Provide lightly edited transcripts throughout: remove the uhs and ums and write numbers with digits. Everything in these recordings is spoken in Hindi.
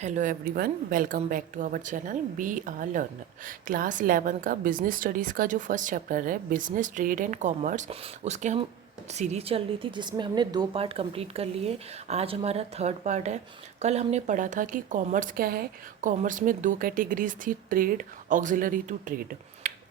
Hello everyone, welcome back to our channel B R learner. Class 11 का बिजनेस स्टडीज़ का जो फर्स्ट चैप्टर है बिजनेस ट्रेड एंड कॉमर्स, उसके हम सीरीज चल रही थी जिसमें हमने 2 पार्ट कंप्लीट कर लिए। आज हमारा 3rd पार्ट है। कल हमने पढ़ा था कि कॉमर्स क्या है। कॉमर्स में 2 कैटेगरीज थी, ट्रेड, ऑक्सिलरी टू ट्रेड,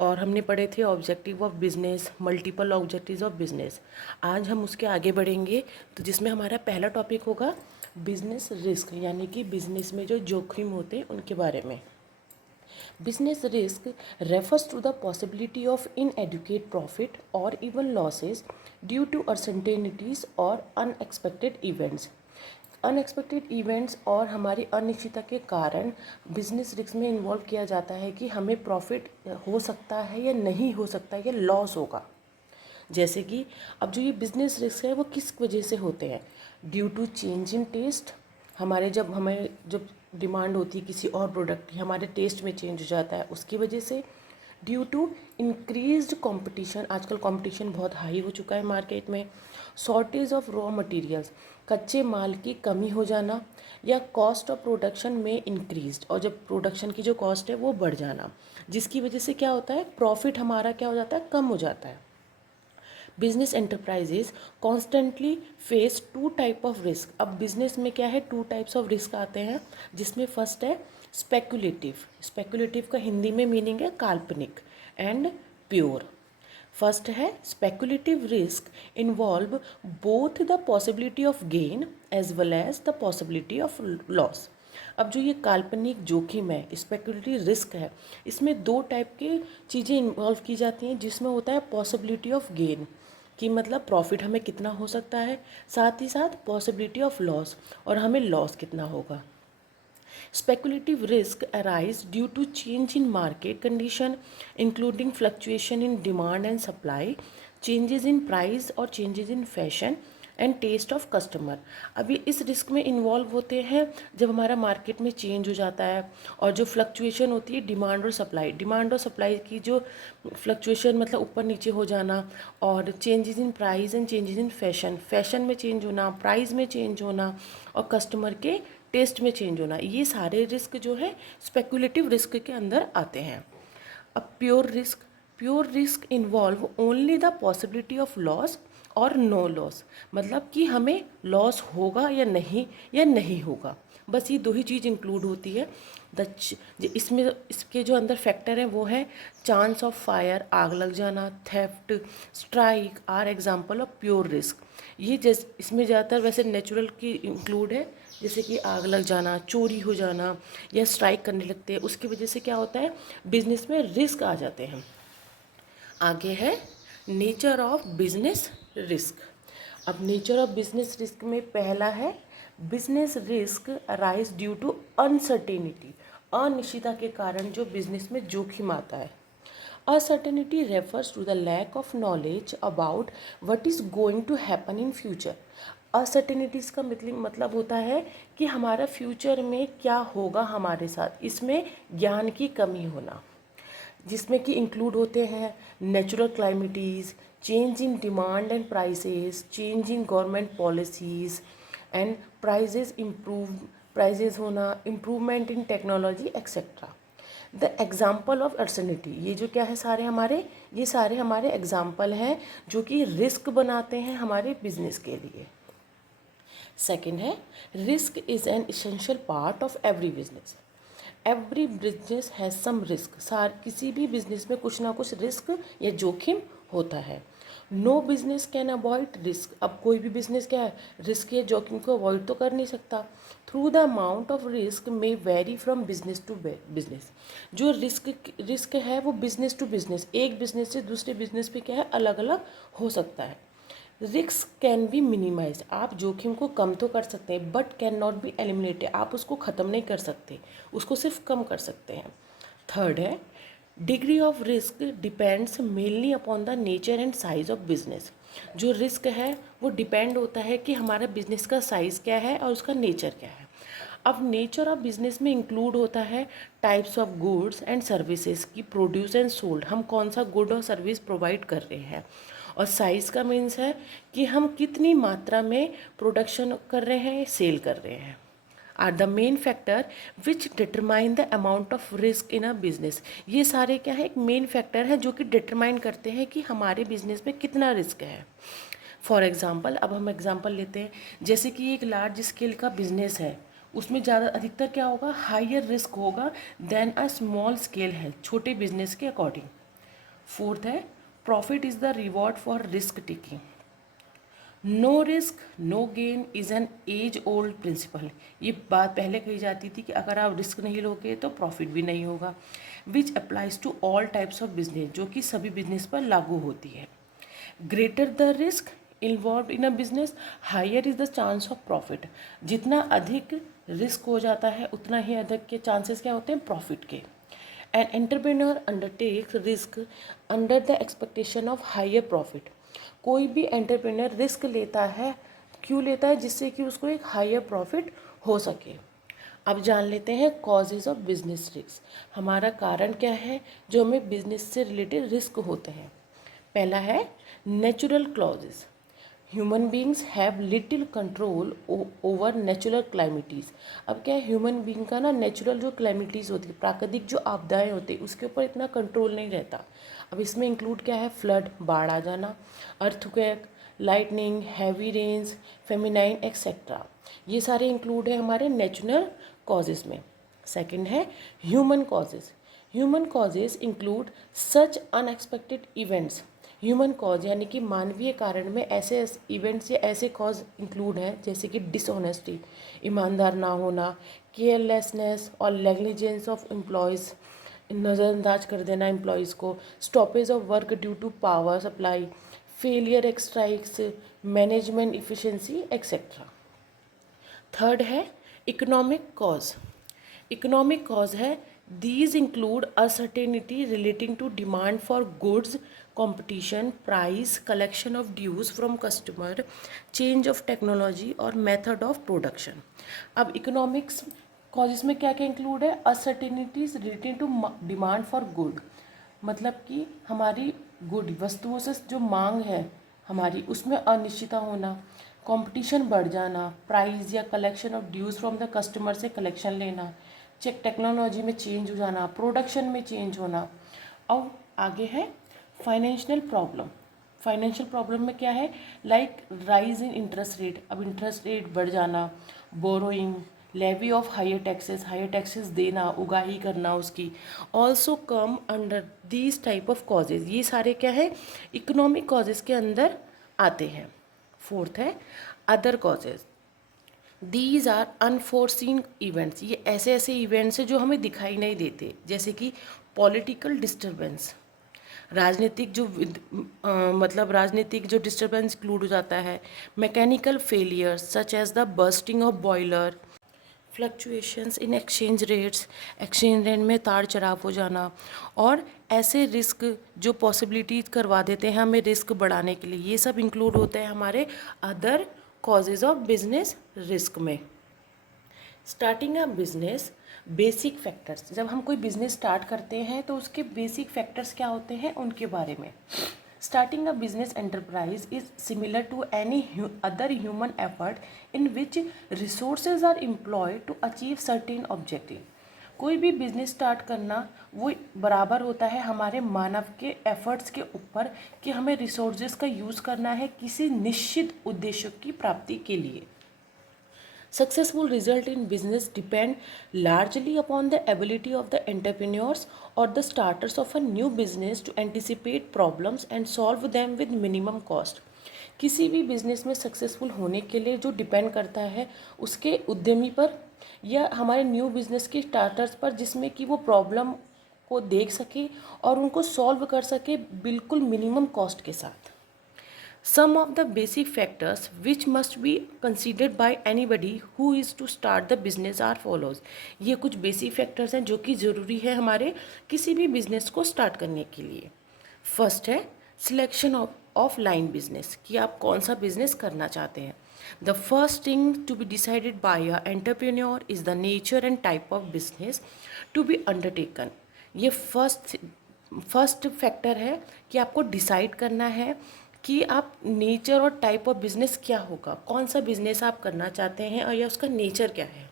और हमने पढ़े थे objective of business, multiple objectives of business. आज हम उसके आगे बढ़ेंगे, तो जिसमें हमारा पहला टॉपिक होगा बिजनेस रिस्क, यानी कि बिजनेस में जो जोखिम होते हैं उनके बारे में। Business risk refers to the possibility of inadequate profit और even losses due to uncertainties और अनएक्सपेक्टेड इवेंट्स। अनएक्सपेक्टेड इवेंट्स और हमारी अनिश्चितता के कारण बिजनेस रिस्क में इन्वॉल्व किया जाता है कि हमें प्रॉफिट हो सकता है या नहीं हो सकता है या लॉस होगा। जैसे कि अब जो ये बिजनेस रिस्क है वो किस वजह से होते हैं? Due to change in taste. हमें जब डिमांड होती है किसी और प्रोडक्ट की, हमारे टेस्ट में चेंज हो जाता है, उसकी वजह से। ड्यू टू इंक्रीज्ड कंपटीशन, आजकल कंपटीशन बहुत हाई हो चुका है मार्केट में। शॉर्टेज ऑफ रॉ मटेरियल्स, कच्चे माल की कमी हो जाना, या कॉस्ट ऑफ प्रोडक्शन में इंक्रीज्ड, और जब प्रोडक्शन की जो कॉस्ट है वो बढ़ जाना, जिसकी वजह से क्या होता है, प्रॉफिट हमारा क्या हो जाता है, कम हो जाता है। Business enterprises constantly face 2 type of risk. अब बिजनेस में क्या है, 2 टाइप्स ऑफ रिस्क आते हैं, जिसमें फर्स्ट है स्पेकुलेटिव। स्पेकुलेटिव का हिंदी में मीनिंग है काल्पनिक, एंड प्योर। फर्स्ट है speculative risk involve both the possibility of gain as well as the possibility of loss. अब जो ये काल्पनिक जोखिम है, स्पेकुलेटिव रिस्क है, इसमें 2 टाइप की चीज़ें इन्वॉल्व की जाती हैं, जिसमें होता है पॉसिबिलिटी ऑफ गेन, कि मतलब प्रॉफिट हमें कितना हो सकता है, साथ ही साथ पॉसिबिलिटी ऑफ लॉस, और हमें लॉस कितना होगा। Speculative risk arise due to change in market condition, including fluctuation in demand and supply, changes in price और changes in fashion and taste of customer. अभी इस रिस्क में इन्वॉल्व होते हैं जब हमारा मार्केट में चेंज हो जाता है, और जो फ्लक्चुएशन होती है डिमांड और सप्लाई की जो फ्लक्चुएशन मतलब ऊपर नीचे हो जाना, और changes in price and changes in fashion में चेंज होना, प्राइस में चेंज होना, और कस्टमर के टेस्ट में चेंज होना, ये सारे रिस्क जो है स्पेकुलेटिव रिस्क के अंदर आते हैं। अब pure risk involve only the possibility of loss और नो लॉस, मतलब कि हमें लॉस होगा या नहीं होगा, बस ये 2 ही चीज़ इंक्लूड होती है। इसमें इसके जो अंदर फैक्टर हैं वो है चांस ऑफ फायर, आग लग जाना, theft, strike are example of pure risk. ये इसमें ज़्यादातर वैसे नेचुरल की इंक्लूड है, जैसे कि आग लग जाना, चोरी हो जाना, या स्ट्राइक करने लगते हैं, उसकी वजह से क्या होता है, बिजनेस में रिस्क आ जाते हैं। आगे है नेचर ऑफ बिजनेस रिस्क। अब नेचर ऑफ बिजनेस रिस्क में पहला है business risk arise due to uncertainty. अनिश्चितता के कारण जो बिजनेस में जोखिम आता है। Uncertainty refers to the lack of knowledge about what is going to happen in future. Uncertainties का मतलब होता है कि हमारा फ्यूचर में क्या होगा हमारे साथ, इसमें ज्ञान की कमी होना, जिसमें कि इंक्लूड होते हैं natural calamities, change in demand and prices, change in government policies and prices होना, improvement in technology etcetera. The example of uncertainty, ये जो क्या है ये सारे हमारे एग्जाम्पल हैं जो कि रिस्क बनाते हैं हमारे बिजनेस के लिए। सेकेंड है risk is an essential part of every business. Every business has some risk. किसी भी बिजनेस में कुछ ना कुछ रिस्क या जोखिम होता है। No business can avoid risk. अब कोई भी बिजनेस क्या है, रिस्क या जोखिम को अवॉइड तो कर नहीं सकता। Through the amount of risk may vary from business to business. जो रिस्क है वो बिजनेस टू बिजनेस, एक बिजनेस से दूसरे बिजनेस पे क्या है, अलग अलग हो सकता है। रिस्क कैन बी मिनिमाइज, आप जोखिम को कम तो कर सकते हैं, but can not be eliminated, आप उसको ख़त्म नहीं कर सकते, उसको सिर्फ कम कर सकते हैं। थर्ड है degree of risk depends mainly upon the nature and size of business. जो रिस्क है वो डिपेंड होता है कि हमारा बिजनेस का साइज़ क्या है और उसका नेचर क्या है। अब नेचर ऑफ बिजनेस में इंक्लूड होता है types of goods and services की प्रोड्यूस एंड सोल्ड, हम कौन सा गुड और सर्विस प्रोवाइड कर रहे हैं। और साइज़ का मीन्स है कि हम कितनी मात्रा में प्रोडक्शन कर रहे हैं, सेल कर रहे हैं। Are the main factor which determine the amount of risk in a business. ये सारे क्या है, एक मेन फैक्टर है जो कि डिटरमाइन करते हैं कि हमारे बिजनेस में कितना रिस्क है। फॉर एग्जाम्पल, अब हम एग्जाम्पल लेते हैं, जैसे कि एक लार्ज स्केल का बिजनेस है, उसमें ज़्यादा अधिकतर क्या होगा, हायर रिस्क होगा देन अ स्मॉल स्केल है, छोटे बिजनेस के अकॉर्डिंग। फोर्थ है, profit is the reward for risk taking. No risk no gain is an age old principle. ये बात पहले कही जाती थी कि अगर आप रिस्क नहीं लोगे तो प्रॉफिट भी नहीं होगा, which applies to all types of business, जो कि सभी बिजनेस पर लागू होती है। Greater the risk involve in a business higher is the chance of profit. जितना अधिक रिस्क हो जाता है उतना ही अधिक के चांसेस क्या होते हैं, प्रॉफिट के। An entrepreneur undertakes risk under the expectation of higher profit. कोई भी एंटरप्रेन्योर रिस्क लेता है, क्यों लेता है, जिससे कि उसको एक हायर प्रॉफिट हो सके। अब जान लेते हैं कॉजेज ऑफ बिजनेस रिस्क। हमारा कारण क्या है जो हमें बिजनेस से रिलेटेड रिस्क होते हैं। पहला है natural causes. Human beings have little control over natural calamities. अब क्या है, ह्यूमन बींग का ना नेचुरल जो क्लाइमिटीज़ होती है, प्राकृतिक जो आपदाएं होती है, उसके ऊपर इतना कंट्रोल नहीं रहता। अब इसमें इंक्लूड क्या है, फ्लड, बाढ़ आ जाना, earthquake, lightning, heavy rains, feminine etcetera. ये सारे इंक्लूड है हमारे नेचुरल कॉजेज़ में। सेकंड है human causes. Human causes include such unexpected events. Human cause यानी कि मानवीय कारण में ऐसे इवेंट्स या ऐसे कॉज इंक्लूड हैं जैसे कि डिसऑनेस्टी, ईमानदार ना होना, केयरलेसनेस और नेग्लिजेंस ऑफ एम्प्लॉयज़, नज़रअंदाज कर देना एम्प्लॉयज़ को, stoppage of work due to power supply, failure x strikes, management efficiency etcetera. Third है इकोनॉमिक कॉज। इकोनॉमिक कॉज है these include uncertainty relating to demand for goods, competition, price, collection of dues from customer, change of technology और मेथड ऑफ प्रोडक्शन। अब इकोनॉमिक्स कॉजेज में क्या क्या इंक्लूड है, uncertainties relating to demand for good, मतलब कि हमारी गुड वस्तुओं से जो मांग है हमारी, उसमें अनिश्चितता होना, कंपटीशन बढ़ जाना, प्राइस या collection of dues from the customer से कलेक्शन लेना, चेक टेक्नोलॉजी में चेंज हो जाना, प्रोडक्शन में चेंज होना। और आगे है फाइनेंशियल प्रॉब्लम। फाइनेंशियल प्रॉब्लम में क्या है, like rise in interest rate. अब इंटरेस्ट रेट बढ़ जाना, borrowing, levy of higher taxes देना, उगाही करना उसकी, also come under these type of causes. ये सारे क्या है, इकोनॉमिक कॉजेज के अंदर आते हैं। फोर्थ है other causes. These are unforeseen events. ये ऐसे ऐसे इवेंट्स हैं जो हमें दिखाई नहीं देते, जैसे कि पॉलिटिकल डिस्टर्बेंस, राजनीतिक जो मतलब राजनीतिक जो डिस्टर्बेंस इंक्लूड हो जाता है, mechanical failure such as the bursting of boiler, fluctuations in exchange rates, exchange rate में तार चढ़ाव हो जाना, और ऐसे रिस्क जो पॉसिबिलिटीज करवा देते हैं हमें रिस्क बढ़ाने के लिए, ये सब इंक्लूड होते हैं हमारे other causes of business risk में। Starting a business basic factors. जब हम कोई बिजनेस स्टार्ट करते हैं तो उसके बेसिक फैक्टर्स क्या होते हैं उनके बारे में। Starting a business enterprise is similar to any other human effort in which resources are employed to achieve certain objective. कोई भी बिजनेस स्टार्ट करना वो बराबर होता है हमारे मानव के एफर्ट्स के ऊपर कि हमें रिसोर्सेज का यूज़ करना है किसी निश्चित उद्देश्य की प्राप्ति के लिए। Successful result in business depend largely upon the ability of the entrepreneurs or the starters of a new business to anticipate problems and solve them with minimum cost. किसी भी बिजनेस में सक्सेसफुल होने के लिए जो डिपेंड करता है उसके उद्यमी पर या हमारे न्यू बिजनेस के स्टार्टर्स पर, जिसमें कि वो प्रॉब्लम को देख सके और उनको सॉल्व कर सके बिल्कुल मिनिमम कॉस्ट के साथ। Some of the basic factors which must be considered by anybody who is to start the business are follows. ये कुछ बेसिक फैक्टर्स हैं जो कि ज़रूरी है हमारे किसी भी बिजनेस को स्टार्ट करने के लिए। फर्स्ट है सिलेक्शन ऑफ लाइन बिजनेस, कि आप कौन सा बिजनेस करना चाहते हैं। The first thing to be decided by a entrepreneur is the nature and type of business to be undertaken. ये फर्स्ट फैक्टर है कि आपको डिसाइड करना है कि आप नेचर और टाइप ऑफ बिजनेस क्या होगा, कौन सा बिजनेस आप करना चाहते हैं और या उसका नेचर क्या है।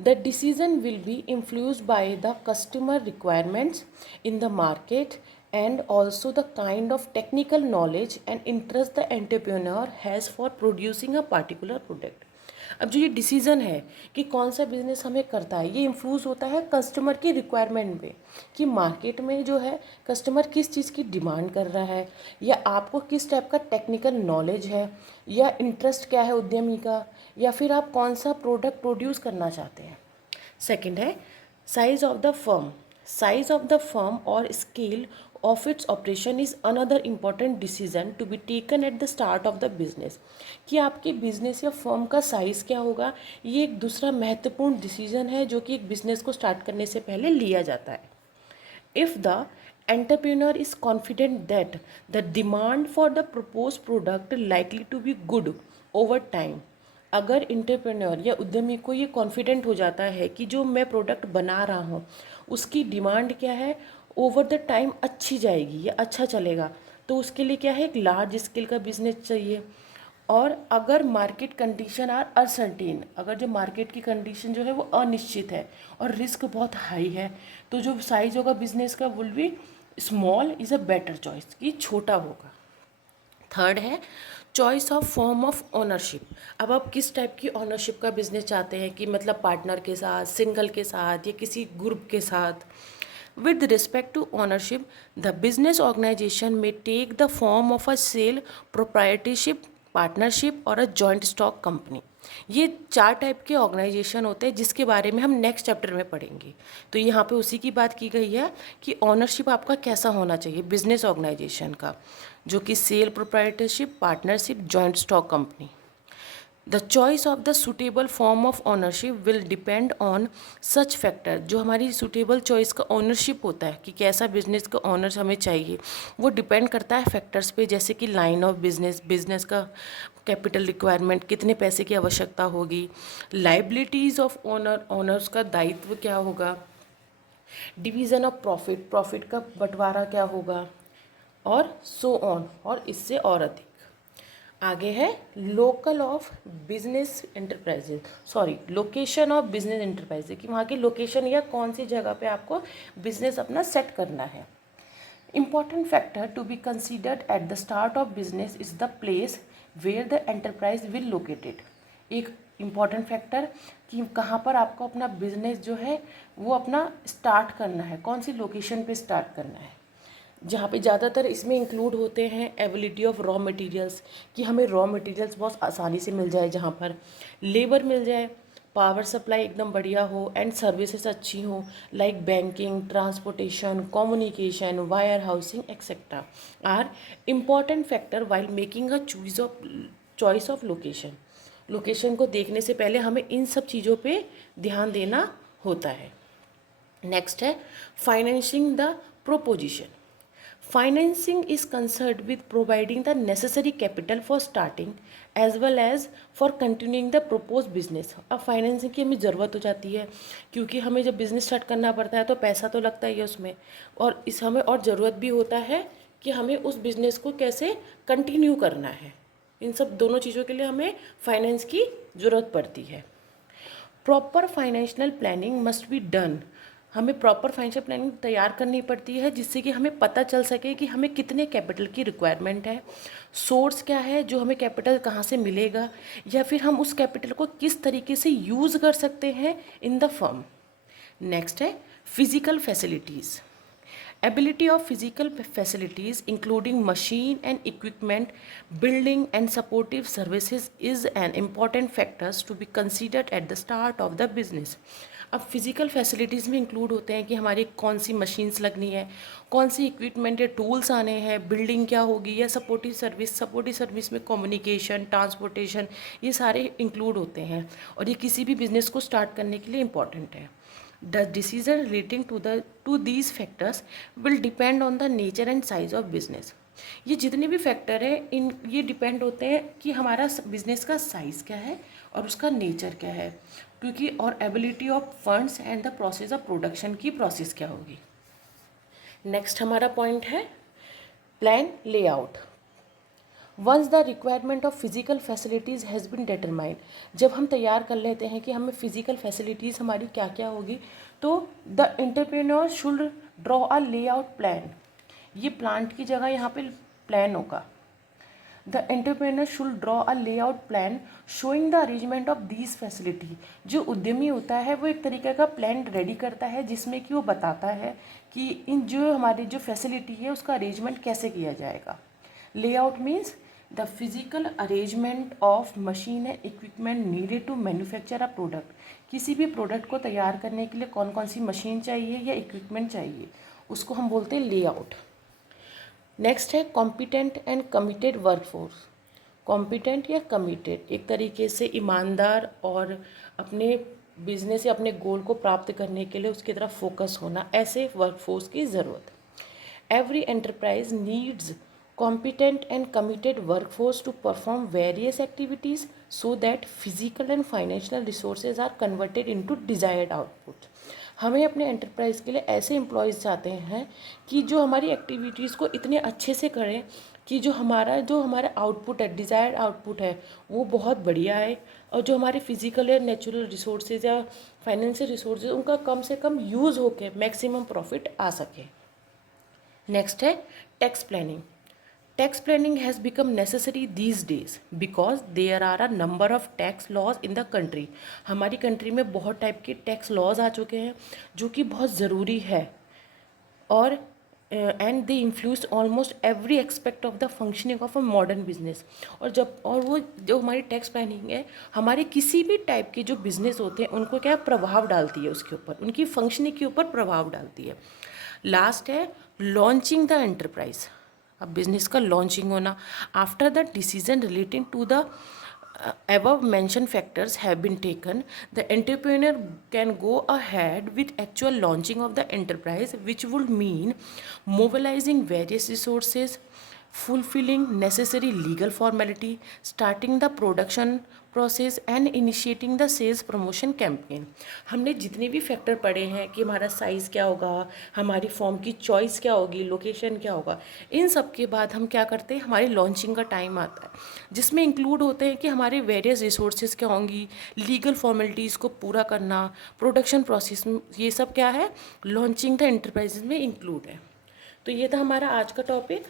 The decision will be influenced by the customer requirements in the market and also the kind of technical knowledge and interest the entrepreneur has for producing a particular product. अब जो ये डिसीज़न है कि कौन सा बिज़नेस हमें करता है, ये इन्फ्लुएंस होता है कस्टमर की रिक्वायरमेंट पे कि मार्केट में जो है कस्टमर किस चीज़ की डिमांड कर रहा है, या आपको किस टाइप का टेक्निकल नॉलेज है, या इंटरेस्ट क्या है उद्यमी का, या फिर आप कौन सा प्रोडक्ट प्रोड्यूस करना चाहते हैं. सेकंड है size of the firm. Size of the firm और scale of its operation is another important decision to be taken at the start of the business. कि आपके बिजनेस या फर्म का साइज़ क्या होगा, ये एक दूसरा महत्वपूर्ण डिसीजन है जो कि एक बिजनेस को स्टार्ट करने से पहले लिया जाता है. If the entrepreneur is confident that the demand for the proposed product likely to be good over time, अगर इंटरप्रेन्योर या उद्यमी को ये कॉन्फिडेंट हो जाता है कि जो मैं प्रोडक्ट बना रहा हूँ उसकी डिमांड क्या है, ओवर द टाइम अच्छी जाएगी या अच्छा चलेगा, तो उसके लिए क्या है, एक लार्ज स्केल का बिजनेस चाहिए. और अगर मार्केट कंडीशन आर अनसर्टेन, अगर जो मार्केट की कंडीशन जो है वो अनिश्चित है और रिस्क बहुत हाई है, तो जो साइज होगा बिजनेस का will be small is a better choice, कि छोटा होगा. थर्ड है choice of form of ownership. अब आप किस टाइप की ओनरशिप का बिजनेस चाहते हैं, कि मतलब पार्टनर के साथ, सिंगल के साथ, या किसी ग्रुप के साथ. With respect to ownership, the business organization may take the form of a sole proprietorship, partnership और अ जॉइंट स्टॉक कंपनी. ये 4 टाइप के ऑर्गेनाइजेशन होते हैं जिसके बारे में हम नेक्स्ट चैप्टर में पढ़ेंगे. तो यहाँ पे उसी की बात की गई है कि ऑनरशिप आपका कैसा होना चाहिए बिजनेस ऑर्गेनाइजेशन का, जो कि sole proprietorship, partnership, joint stock company. The choice of the suitable form of ownership will depend on such factor. जो हमारी सुटेबल चॉइस का ऑनरशिप होता है कि कैसा बिजनेस का ऑनर्स हमें चाहिए, वो डिपेंड करता है फैक्टर्स पे, जैसे कि लाइन ऑफ बिजनेस, बिजनेस का कैपिटल रिक्वायरमेंट, कितने पैसे की आवश्यकता होगी, लाइबिलिटीज़ ऑफ ओनर, ओनर्स का दायित्व क्या होगा, डिवीज़न ऑफ प्रॉफिट, प्रॉफिट का बंटवारा क्या होगा, और सो ऑन, और इससे और अधिक. आगे है local of business enterprises, sorry location of business enterprises, कि वहाँ की लोकेशन या कौन सी जगह पे आपको बिजनेस अपना सेट करना है. Important factor to be considered at the start of business is the place where the enterprise will located. एक इम्पॉर्टेंट फैक्टर कि कहाँ पर आपको अपना बिजनेस जो है वो अपना स्टार्ट करना है, कौन सी लोकेशन पे स्टार्ट करना है. जहाँ पे ज़्यादातर इसमें इंक्लूड होते हैं एबिलिटी ऑफ रॉ मटेरियल्स, कि हमें रॉ मटेरियल्स बहुत आसानी से मिल जाए, जहाँ पर लेबर मिल जाए, पावर सप्लाई एकदम बढ़िया हो, एंड सर्विसेज अच्छी हो, like banking, transportation, communication, warehousing etcetera are important factor while making a choice of location. Location को देखने से पहले हमें इन सब चीज़ों पे ध्यान देना होता है. नेक्स्ट है financing the proposition. Financing is concerned with providing the necessary capital for starting as well as for continuing the proposed business. अब फाइनेंसिंग की हमें ज़रूरत हो जाती है क्योंकि हमें जब बिज़नेस स्टार्ट करना पड़ता है तो पैसा तो लगता ही है उसमें, और इस हमें और ज़रूरत भी होता है कि हमें उस बिज़नेस को कैसे कंटिन्यू करना है. इन सब दोनों चीज़ों के लिए हमें फाइनेंस की ज़रूरत पड़ती है. Proper financial planning must be done. हमें प्रॉपर फाइनेंशियल प्लानिंग तैयार करनी पड़ती है जिससे कि हमें पता चल सके कि हमें कितने कैपिटल की रिक्वायरमेंट है, सोर्स क्या है, जो हमें कैपिटल कहाँ से मिलेगा, या फिर हम उस कैपिटल को किस तरीके से यूज़ कर सकते हैं इन द फर्म. नेक्स्ट है physical facilities. Ability of physical facilities including machine and equipment, building and supportive services is an important factors to be considered at the start of the business. अब फिज़िकल फैसिलिटीज़ में इंक्लूड होते हैं कि हमारी कौन सी मशीन्स लगनी है, कौन सी इक्विपमेंट या टूल्स आने हैं, बिल्डिंग क्या होगी, या सपोर्टिव सर्विस. सपोर्टिव सर्विस में कम्युनिकेशन, ट्रांसपोर्टेशन, ये सारे इंक्लूड होते हैं और ये किसी भी बिज़नेस को स्टार्ट करने के लिए इम्पॉर्टेंट है. The decision relating to these factors will depend on the nature and size of business. ये जितने भी फैक्टर हैं इन ये डिपेंड होते हैं कि हमारा बिजनेस का साइज़ क्या है और उसका नेचर क्या है, क्योंकि और ability of funds and the process of production की प्रोसेस क्या होगी. नेक्स्ट हमारा पॉइंट है plan layout. Once the requirement of physical facilities has been determined, जब हम तैयार कर लेते हैं कि हमें फिजिकल फैसिलिटीज़ हमारी क्या क्या होगी, तो the entrepreneur should draw a layout plan, ये प्लांट की जगह यहाँ पे प्लान होगा। The entrepreneur should draw a layout plan showing the arrangement of these facility, जो उद्यमी होता है वो एक तरीके का प्लान रेडी करता है जिसमें कि वो बताता है कि इन जो हमारी जो फैसिलिटी है उसका अरेंजमेंट कैसे किया जाएगा। Layout means the physical arrangement of machine and equipment needed to manufacture a product, किसी भी प्रोडक्ट को तैयार करने के लिए कौन कौन सी मशीन चाहिए या इक्विपमेंट चाहिए, उसको हम बोलते हैं लेआउट। नेक्स्ट है competent and committed workforce. Competent या कमिटेड, एक तरीके से ईमानदार और अपने बिजनेस या अपने गोल को प्राप्त करने के लिए उसकी तरफ फोकस होना, ऐसे वर्कफोर्स की ज़रूरत है। Every enterprise needs competent and committed workforce to perform various activities so that physical and financial resources are converted into desired output। हमें अपने एंटरप्राइज के लिए ऐसे एम्प्लॉयज़ चाहते हैं कि जो हमारी एक्टिविटीज़ को इतने अच्छे से करें कि जो हमारा आउटपुट है, डिज़ायर्ड आउटपुट है, वो बहुत बढ़िया है, और जो हमारे फिजिकल या नेचुरल रिसोर्सेज या फाइनेंशियल रिसोर्सेज उनका कम से कम यूज़ होके मैक्सिमम प्रॉफिट आ सके। नेक्स्ट है tax planning. Tax planning has become necessary these days because there are a number of tax laws in the country। हमारी कंट्री में बहुत टाइप के टैक्स लॉज आ चुके हैं जो कि बहुत ज़रूरी है, और and they influence almost every expect of the functioning of a modern business. और वो जो हमारी टैक्स प्लानिंग है हमारे किसी भी टाइप के जो बिजनेस होते हैं उनको क्या प्रभाव डालती है, उसके ऊपर उनकी फंक्शनिंग के ऊपर प्रभाव डालती है। लास्ट है लॉन्चिंग द एंटरप्राइज। अब बिजनेस का लॉन्चिंग होना, after the decision relating to the above mentioned factors have been taken, the entrepreneur can go ahead with actual launching of the enterprise, which would mean mobilizing various resources, fulfilling necessary legal formality, starting the production process and initiating the sales promotion campaign. हमने जितने भी फैक्टर पढ़े हैं कि हमारा साइज़ क्या होगा, हमारी फॉर्म की चॉइस क्या होगी, लोकेशन क्या होगा, इन सब के बाद हम क्या करते हैं, हमारी लॉन्चिंग का टाइम आता है जिसमें इंक्लूड होते हैं कि हमारे वेरियस रिसोर्सेज क्या होंगी, लीगल फॉर्मेलिटीज़ को पूरा करना, प्रोडक्शन प्रोसेस, ये सब क्या है लॉन्चिंग द एंटरप्राइज में इंक्लूड है। तो ये था हमारा आज का टॉपिक।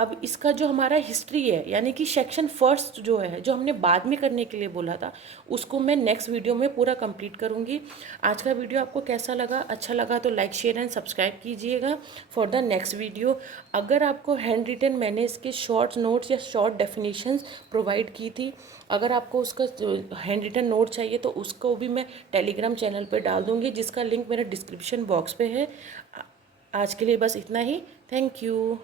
अब इसका जो हमारा हिस्ट्री है यानी कि सेक्शन फर्स्ट जो है, जो हमने बाद में करने के लिए बोला था, उसको मैं नेक्स्ट वीडियो में पूरा कंप्लीट करूँगी। आज का वीडियो आपको कैसा लगा, अच्छा लगा तो लाइक शेयर एंड सब्सक्राइब कीजिएगा फॉर द नेक्स्ट वीडियो। अगर आपको हैंड रिटन मैंने इसके शॉर्ट नोट्स या शॉर्ट डेफिनेशंस प्रोवाइड की थी, अगर आपको उसका हैंड रिटन नोट चाहिए तो उसको भी मैं टेलीग्राम चैनल पर डाल दूँगी, जिसका लिंक मेरे डिस्क्रिप्शन बॉक्स पे है। आज के लिए बस इतना ही। Thank you.